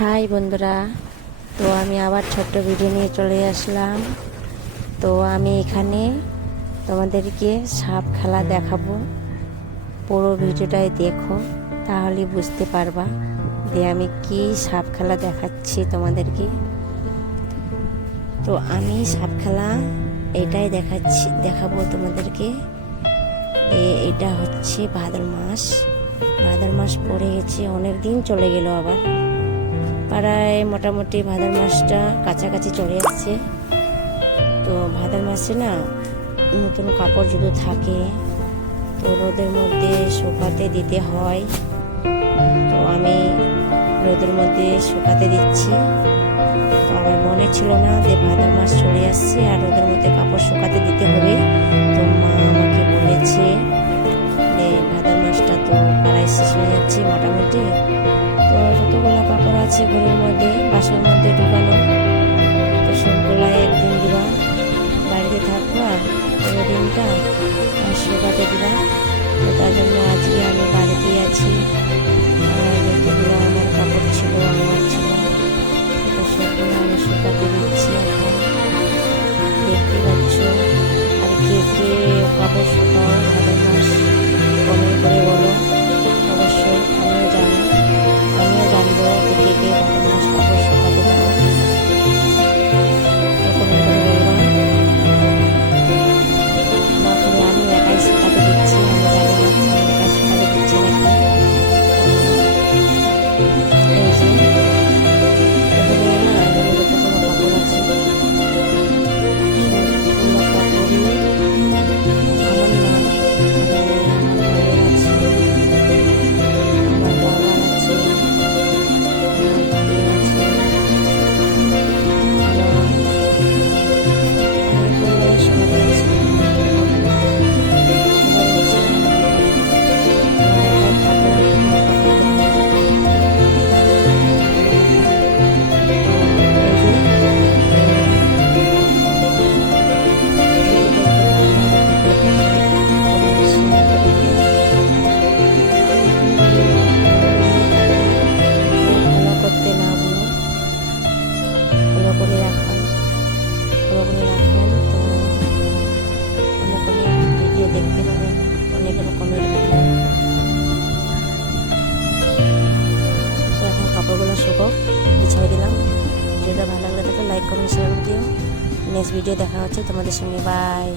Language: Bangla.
হাই বন্ধুরা, তো আমি আবার ছোট্ট ভিডিও নিয়ে চলে আসলাম। তো আমি এখানে তোমাদেরকে সাপ খেলা দেখাবো। পুরো ভিডিওটাই দেখো, তাহলে বুঝতে পারবা যে আমি কি সাপ খেলা দেখাচ্ছি তোমাদেরকে। তো আমি সাপ খেলা এটাই দেখাচ্ছি, দেখাবো তোমাদেরকে। এটা হচ্ছে ভাদর মাস। ভাদ্র মাস পড়ে গেছে অনেক দিন চলে গেল আবার। পাড়ায় মোটামুটি ভাদ্র মাসটা কাছাকাছি চলে আসছে তো ভাদ্র মাসে না নতুন কাপড় যদি থাকে, তো রোদের মধ্যে শুকাতে দিতে হয়। তো আমি রোদের মধ্যে শুকাতে দিচ্ছি। তো আমার মনে ছিল না যে ভাদ্র মাস চলে আসছে আর রোদের মধ্যে কাপড় শুকাতে দিতে হবে। তো মা আছে ঘরের মধ্যে বাসার মধ্যে ঢুকানো। তো সবগুলাই একদিন দিবা, বাড়িতে থাকবা পুরো দিনটা আর শুকাতে দিবা। তো তার জন্য আজকে আমি বাড়িতেই আছি। ফলো করে রাখবেন অনেক অনেক ভিডিও দেখতে অনেক ভিডিও। তো এখন কাপড়গুলো শুকো বিছিয়ে দিলাম। ভিডিওটা ভালো লাগলে তাকে লাইক করুন শেয়ার নেক্সট ভিডিও দেখা হচ্ছে তোমাদের সঙ্গে। বাই